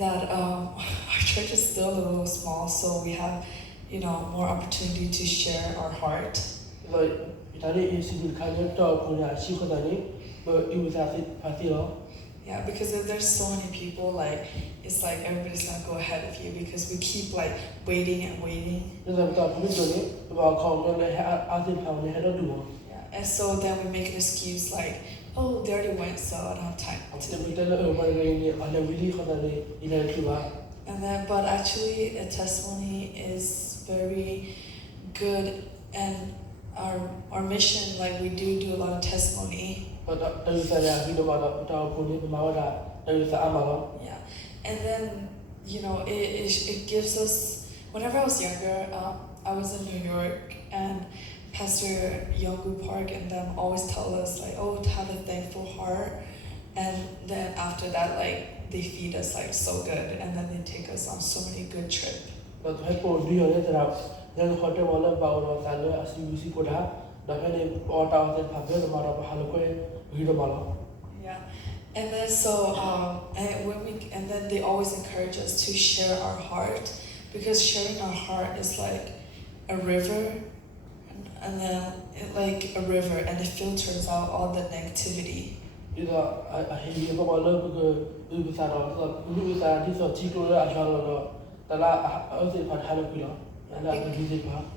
that our church is still a little small, so we have, more opportunity to share our heart. Yeah, because if there's so many people, like it's like everybody's gonna go ahead of you because we keep like waiting and waiting. Yeah, and so then we make an excuse like, oh, they already went, so I don't have time to. And then, but actually, a testimony is very good, and our mission, like we do a lot of testimony. Yeah, and then it gives us. Whenever I was younger, I was in New York, and Pastor Yongu Park and them always tell us like, oh, to have a thankful heart, and then after that, like they feed us like so good, and then they take us on so many good trips. Yeah, and then so and then they always encourage us to share our heart, because sharing our heart is like a river, and then like a river, and it filters out all the negativity.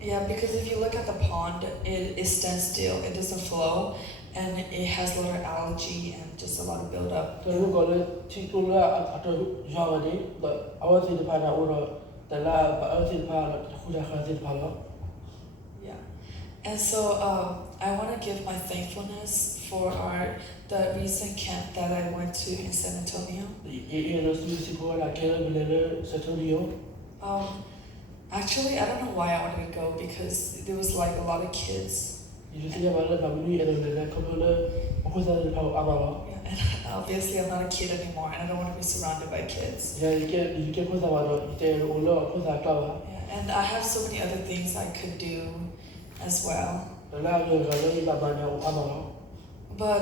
Yeah, because if you look at the pond, it stands still, it doesn't flow, and it has a lot of algae and just a lot of buildup. Yeah, and so I want to give my thankfulness for the recent camp that I went to in San Antonio. Actually, I don't know why I wanted to go, because there was like a lot of kids. Yeah, and obviously I'm not a kid anymore, and I don't want to be surrounded by kids. Yeah, and I have so many other things I could do as well. But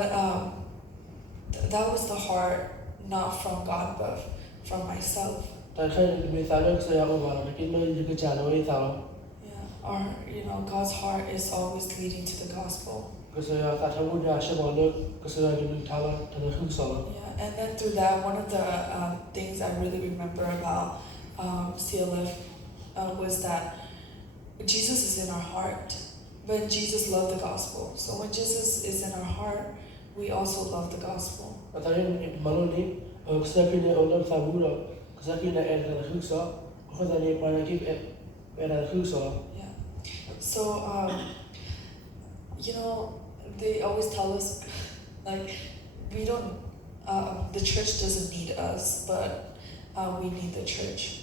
that was the heart, not from God, but from myself. Yeah, God's heart is always leading to the gospel. Yeah, and then through that, one of the things I really remember about CLF was that Jesus is in our heart, but Jesus loved the gospel. So when Jesus is in our heart, we also love the gospel. Yeah. So they always tell us like we don't. The church doesn't need us, but we need the church.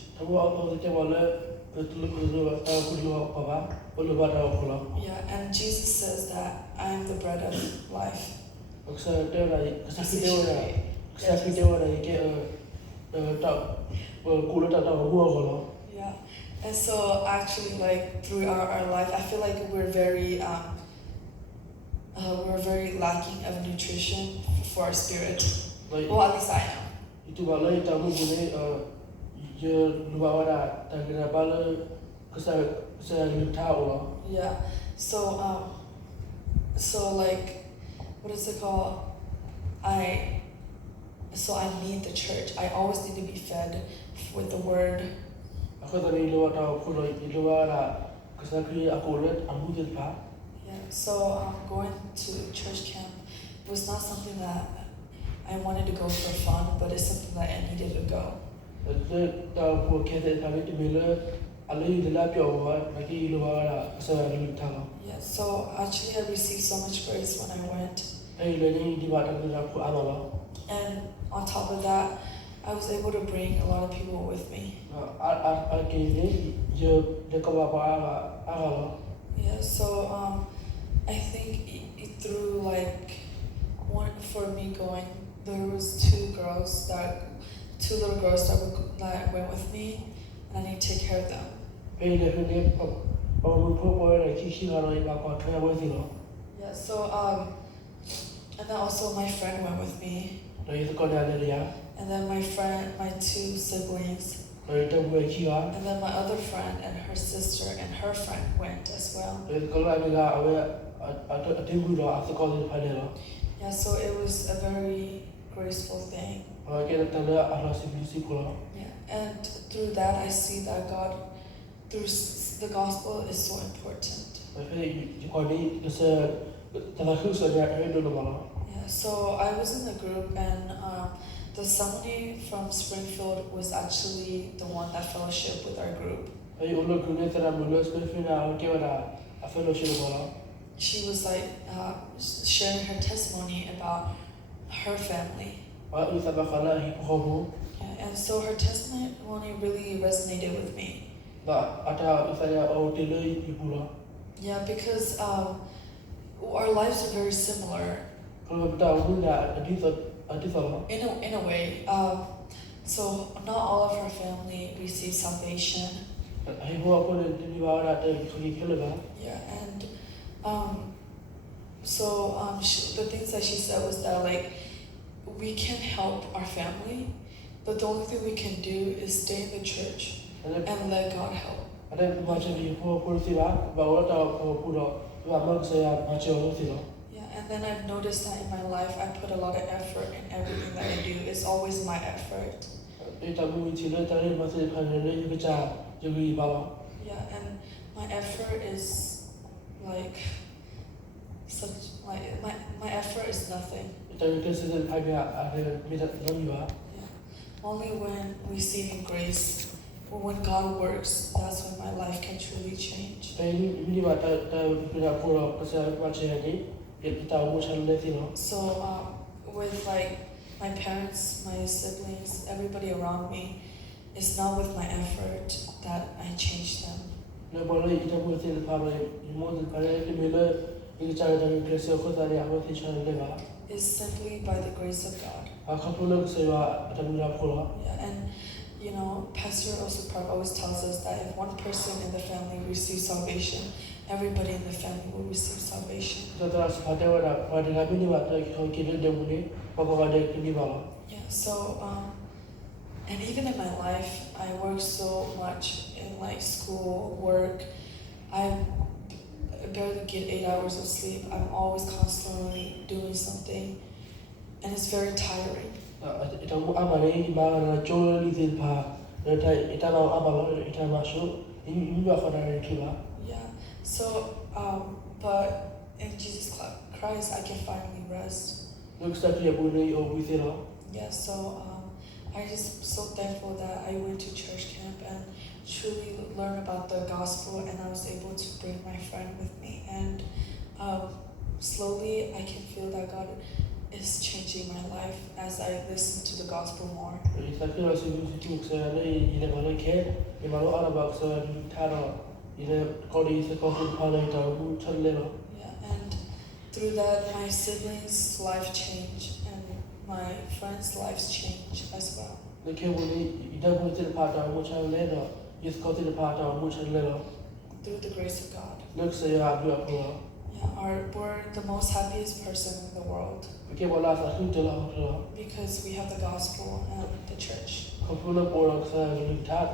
Yeah, and Jesus says that I am the bread of life. Yeah, and so actually, like through our life, I feel like we're very lacking of nutrition for our spirit. Well, at least I am. Yeah. So like, what is it called? So I need the church. I always need to be fed with the word. Yeah. So going to church camp was not something that I wanted to go for fun, but it's something that I needed to go. Yeah, so actually I received so much grace when I went. And on top of that, I was able to bring a lot of people with me. Yeah, so I think through like for me going, there was two little girls that went with me, and I need to take care of them. Yeah, so and then also my friend went with me. and then my two siblings, တက်ပွဲကြီးပါ and then my other friend and her sister and her friend went as well. ကလာမီကအဝဲအတင်းဘူးတော့အစကောင်းဖိုင်တယ်နော် Yeah, so it was a very graceful thing. ကဲတက်လာအလားစီစီကိုလား Yeah, and through that I see that God, through the gospel, is so important. ဖေးဒီကောဒီတလာခုဆိုရအဲ့လိုနော် Yeah, so I was in the group, and the somebody from Springfield was actually the one that fellowship with our group. အဲ့လိုကုနေတရာမလို့စပယ်ဖီနာကဲဝတာအဖလိုရှိလို့လား She was like sharing her testimony about her family. ဘာဥစ္စာခလာဟိခေါ်ဘူး Yeah, and so her testimony really resonated with me. ဒါအတာဥစ္စာရအော်တယ်လို့ဘူးလား Yeah, because our lives are very similar. ကလပ်တာဘူးလားအဒီသလား In a way, so not all of her family received salvation. အဲ့ဘောပေါ်တယ်ဒီဘာလာတဲ့ခိခဲလား Yeah, and so the things that she said was that like we can help our family, but the only thing we can do is stay in the church and let God help. အဲ့ဒါဘာချင်ဒီပေါ်စီပါဘာလို့တော့ပူတော့ဒီမှာမဆရာမချောလို့စီတော့ Yeah, and then I've noticed that in my life I put a lot of effort in everything that I do. It's always my effort. ဒီတဘူးချီလို့တယ်မဆရာဖန်နေရကကြယူပြီးပါလား Yeah, and my effort is like my effort is nothing. တယ်ကစတဲ့ဖိုင်ပြအဲ့မိတ်လုံးယူပါ Yeah. Only when receiving grace, or when God works, that's when my life can truly change. အဲ့ဒီမှာတာပြတာပေါ်တော့ဆရာမချေနေဒီတာဘူးချလည်းစီနော် So with like my parents, my siblings, everybody around me, it's not with my effort that I change them. လောဘောလေးဒီဘူးစီပါမယ်ဒီမို့ပါလေဒီမေလဒီချာတဲ့ကလေးစေခေါ်တာရအောင်သိချင်တယ်ပါ It's simply by the grace of God. အခါပလို့ဆရာတမလာခေါ် Yeah, and you know, Pastor Osipar always tells us that if one person in the family receives salvation, everybody in the family will receive salvation. ဒါစပါတဲ့ဝါဘာဒီကဘီနီဝါတဲ့ခေါ်ကိလေတဲ့ဘူးလေဘာဘာတဲ့ကိပါလား Yeah, so and even in my life, I work so much in like school, work. I barely get 8 hours of sleep. I'm always constantly doing something, and it's very tiring. এটাအမလေးဒီမှာကျိုးလေးစီပါတဲ့တာတော့အမလို့এটাမှာရှုဒီဘာခေါ်တာလဲခိပါ Yeah, so but in Jesus Christ, I can finally rest. looks like you are really over with it all Yeah, so I just so thankful that I went to church camp and truly learned about the gospel, and I was able to bring my friend with me, and slowly I can feel that God is changing my life as I listen to the gospel more. it's like you know so you say you know like you know all about so you know God is a coffee parlor to Yeah, and through that my siblings' life changed and my friends' lives changed as well. the care will you don't go to the part of which I later just go to the part of which I later Through the grace of God. looks like you have to Yeah, we're the most happiest person in the world okay well last I think to because we have the gospel and the church. Kapula Borak Tat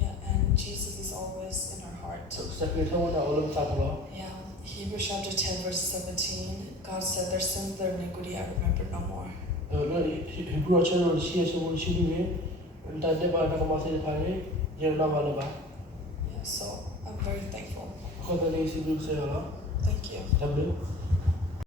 Yeah, and Jesus is always in our heart. Secretary all of Tatala. Yeah, Hebrews chapter 10 verse 17, God said, their sins, their iniquity, I remember no more. He grew a channel, she is what she did, and that never Nakamasi Pari, Yernamalaba. Yeah, so I'm very thankful. How the lazy blue sailor. Thank you. W.